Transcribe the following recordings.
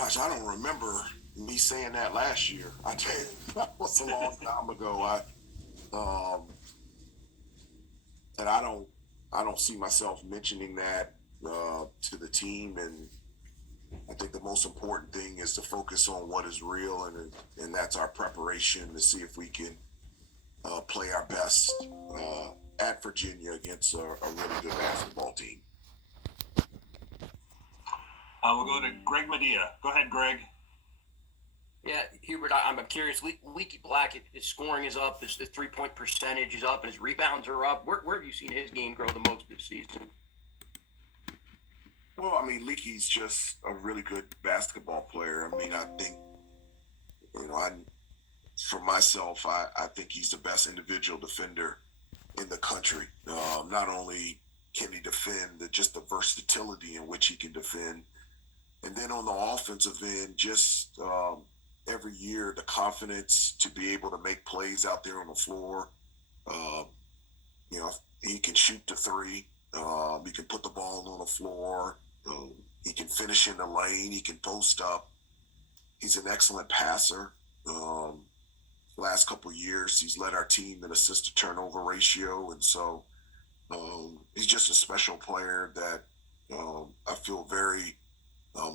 Gosh, I don't remember me saying that last year. I tell you, that was a long time ago. Um, and I don't see myself mentioning that to the team. And I think the most important thing is to focus on what is real, and that's our preparation to see if we can play our best at Virginia against a really good basketball team. We'll go to Greg Medea. Go ahead, Greg. Yeah, Hubert, I'm curious. Leaky Black, his scoring is up, his 3-point percentage is up, and his rebounds are up. Where have you seen his game grow the most this season? Well, I mean, Leaky's just a really good basketball player. I mean, I think, for myself, I think he's the best individual defender in the country. Not only can he defend, just the versatility in which he can defend. And then on the offensive end, just every year, the confidence to be able to make plays out there on the floor. He can shoot the three. He can put the ball on the floor. He can finish in the lane. He can post up. He's an excellent passer. Last couple of years, he's led our team in assist-to-turnover ratio. And so he's just a special player that I feel very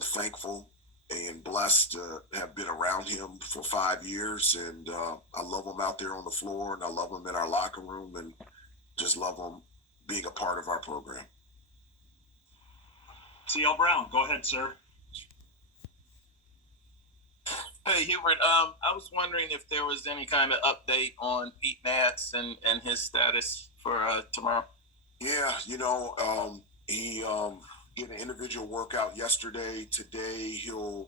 thankful and blessed to have been around him for 5 years. And I love him out there on the floor, and I love him in our locker room, and just love him being a part of our program. C.L. Brown, go ahead, sir. Hey, Hubert, I was wondering if there was any kind of update on Pete Nance and his status for tomorrow. Yeah, he did an individual workout yesterday. Today he'll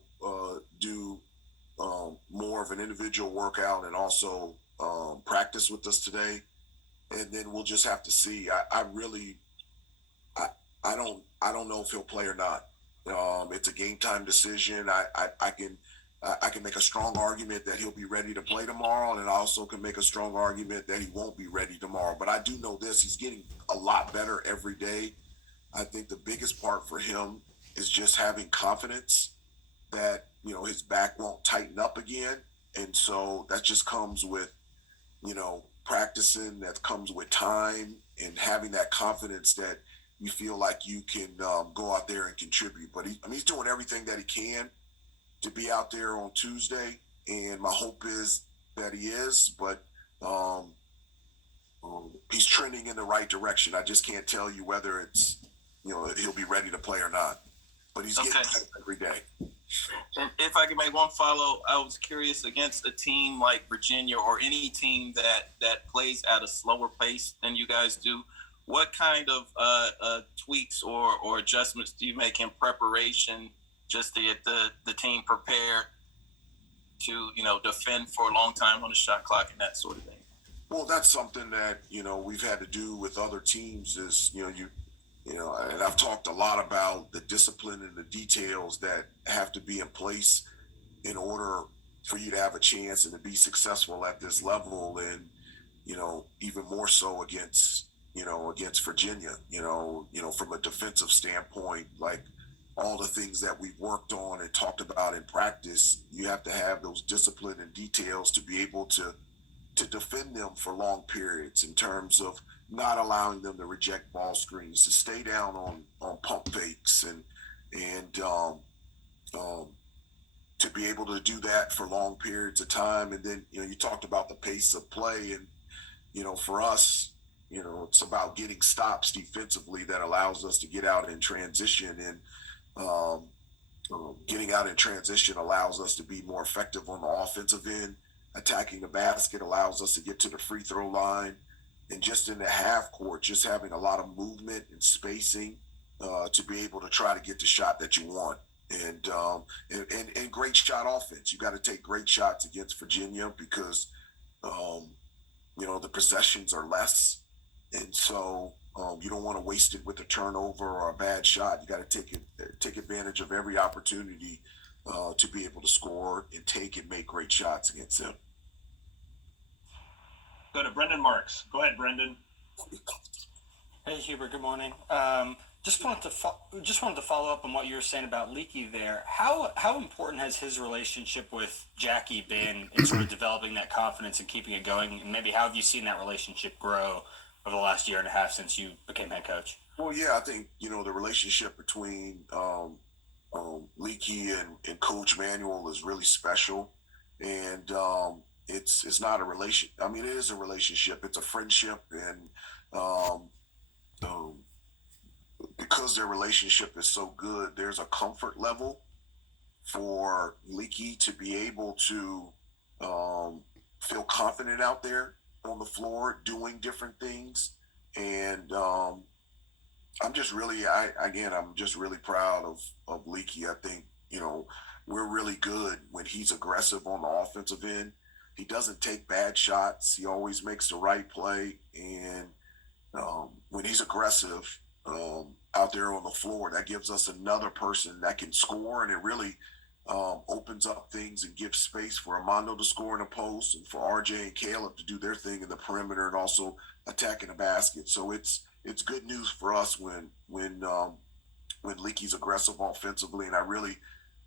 do more of an individual workout and also practice with us today. And then we'll just have to see. I don't know if he'll play or not. It's a game time decision. I can make a strong argument that he'll be ready to play tomorrow, and I also can make a strong argument that he won't be ready tomorrow. But I do know this: he's getting a lot better every day. I think the biggest part for him is just having confidence that his back won't tighten up again, and so that just comes with practicing. That comes with time and having that confidence that you feel like you can go out there and contribute. But he's doing everything that he can to be out there on Tuesday, and my hope is that he is, but he's trending in the right direction. I just can't tell you whether it's, he'll be ready to play or not, but he's getting better every day. And if I could make one follow, I was curious, against a team like Virginia or any team that plays at a slower pace than you guys do, what kind of tweaks or adjustments do you make in preparation just to get the team prepared to, defend for a long time on the shot clock and that sort of thing? Well, that's something that, we've had to do with other teams is, and I've talked a lot about the discipline and the details that have to be in place in order for you to have a chance and to be successful at this level. And, even more so against Virginia, from a defensive standpoint, like all the things that we've worked on and talked about in practice, you have to have those discipline and details to be able to defend them for long periods, in terms of not allowing them to reject ball screens, to stay down on pump fakes, and to be able to do that for long periods of time. And then, you talked about the pace of play, and, for us, it's about getting stops defensively that allows us to get out in transition, and getting out in transition allows us to be more effective on the offensive end. Attacking the basket allows us to get to the free throw line, and just in the half court, just having a lot of movement and spacing to be able to try to get the shot that you want. And great shot offense. You got to take great shots against Virginia because the possessions are less, and so you don't want to waste it with a turnover or a bad shot. You got to take advantage of every opportunity to be able to score and take and make great shots against them. Go to Brendan Marks. Go ahead, Brendan. Hey, Hubert, good morning. Just wanted to follow up on what you were saying about Leaky there. How important has his relationship with Jackie been in sort of developing that confidence and keeping it going? And maybe how have you seen that relationship grow over the last year and a half since you became head coach? Well, yeah, I think the relationship between Leaky and Coach Manuel is really special, and it's not a relation. I mean, it is a relationship. It's a friendship, and um, um, because their relationship is so good, there's a comfort level for Leaky to be able to feel confident out there on the floor doing different things, and I'm just really, I'm just really proud of Leaky. I think we're really good when he's aggressive on the offensive end. He doesn't take bad shots. He always makes the right play, and when he's aggressive out there on the floor, that gives us another person that can score, and it really opens up things and gives space for Armando to score in the post and for RJ and Caleb to do their thing in the perimeter and also attacking the basket. So it's good news for us when Leaky's aggressive offensively, and I really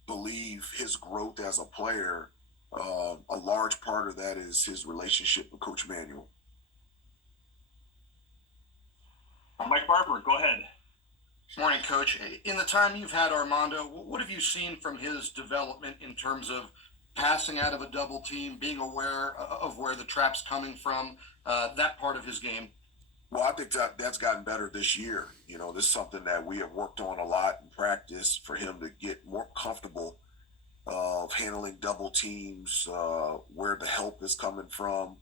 believe his growth as a player. A large part of that is his relationship with Coach Manuel. Mike Barber, go ahead. Morning, Coach. In the time you've had Armando, what have you seen from his development in terms of passing out of a double team, being aware of where the trap's coming from, that part of his game? Well, I think that's gotten better this year. This is something that we have worked on a lot in practice for him to get more comfortable of handling double teams, where the help is coming from,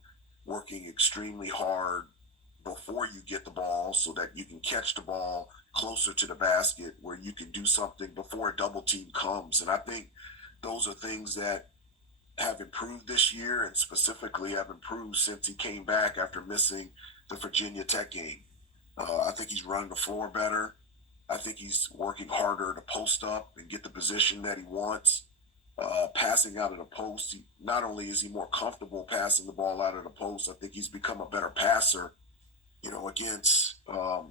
working extremely hard before you get the ball so that you can catch the ball closer to the basket where you can do something before a double team comes. And I think those are things that have improved this year and specifically have improved since he came back after missing the Virginia Tech game. I think he's running the floor better. I think he's working harder to post up and get the position that he wants. Passing out of the post, not only is he more comfortable passing the ball out of the post, I think he's become a better passer. Against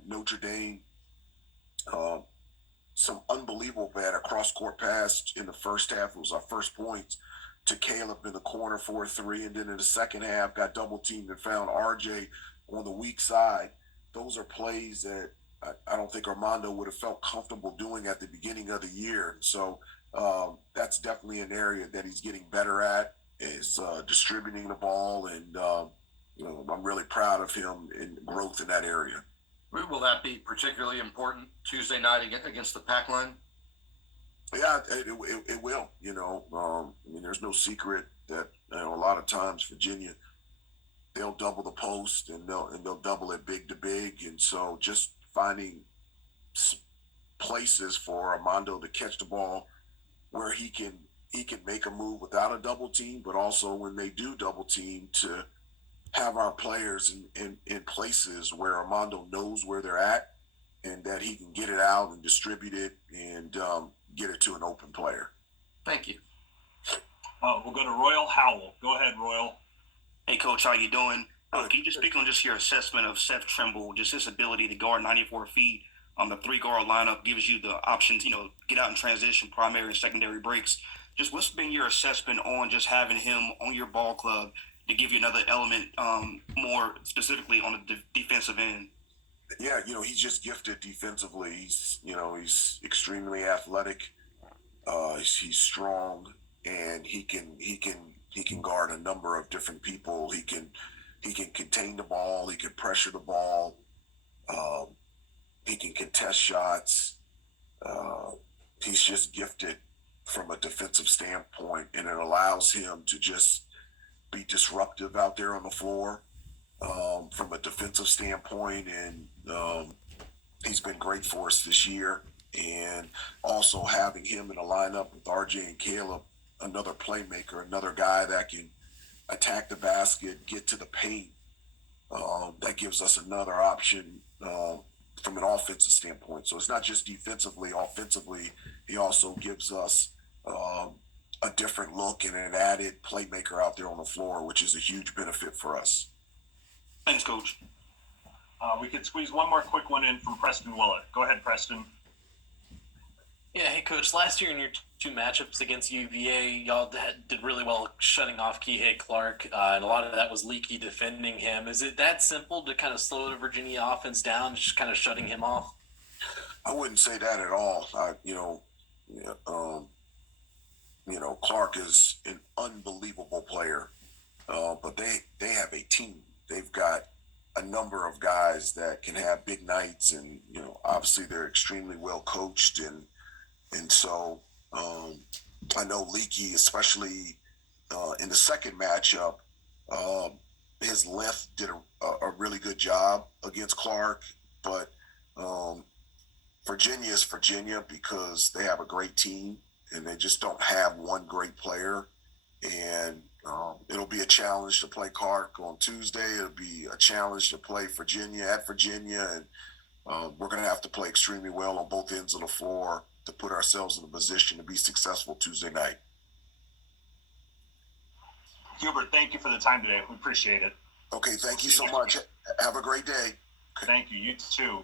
Notre Dame, some unbelievable bad cross-court pass in the first half. It was our first points to Caleb in the corner for a three, and then in the second half got double-teamed and found RJ on the weak side. Those are plays that I don't think Armando would have felt comfortable doing at the beginning of the year. So that's definitely an area that he's getting better at, is distributing the ball, and I'm really proud of him in growth in that area. Will that be particularly important Tuesday night against the Pac line? Yeah, it will. I mean, there's no secret that a lot of times Virginia, they'll double the post and they'll double it big to big, and so just finding places for Armando to catch the ball where he can make a move without a double team, but also when they do double team to have our players in places where Armando knows where they're at and that he can get it out and distribute it and get it to an open player. Thank you. We'll go to Royal Howell. Go ahead, Royal. Hey, Coach, how you doing? Can you just speak on just your assessment of Seth Trimble, just his ability to guard 94 feet on the three-guard lineup, gives you the options, get out in transition, primary and secondary breaks. Just what's been your assessment on just having him on your ball club to give you another element, more specifically on the defensive end? Yeah, he's just gifted defensively. He's extremely athletic. He's strong, and he can guard a number of different people. He can contain the ball. He can pressure the ball. He can contest shots. He's just gifted from a defensive standpoint, and it allows him to just be disruptive out there on the floor from a defensive standpoint. And he's been great for us this year. And also having him in a lineup with RJ and Caleb, another playmaker, another guy that can attack the basket, get to the paint, that gives us another option from an offensive standpoint. So it's not just defensively, offensively, he also gives us a different look and an added playmaker out there on the floor, which is a huge benefit for us. Thanks, Coach. We could squeeze one more quick one in from Preston Willett. Go ahead, Preston. Yeah, hey coach. Last year in your two matchups against UVA, y'all did really well shutting off Kihei Clark, and a lot of that was Leaky defending him. Is it that simple to kind of slow the Virginia offense down, just kind of shutting him off? I wouldn't say that at all. Clark is an unbelievable player, but they have a team. They've got a number of guys that can have big nights, and obviously they're extremely well coached, and so I know Leaky, especially in the second matchup, his length did a really good job against Clark, but Virginia is Virginia because they have a great team and they just don't have one great player. And it'll be a challenge to play Clark on Tuesday. It'll be a challenge to play Virginia at Virginia. And we're going to have to play extremely well on both ends of the floor to put ourselves in a position to be successful Tuesday night. Hubert, thank you for the time today. We appreciate it. Okay, thank you so much. Have a great day. Thank you. You too.